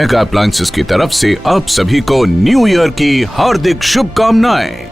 Mega appliances की तरफ से आप सभी को न्यू ईयर की हार्दिक शुभकामनाएं।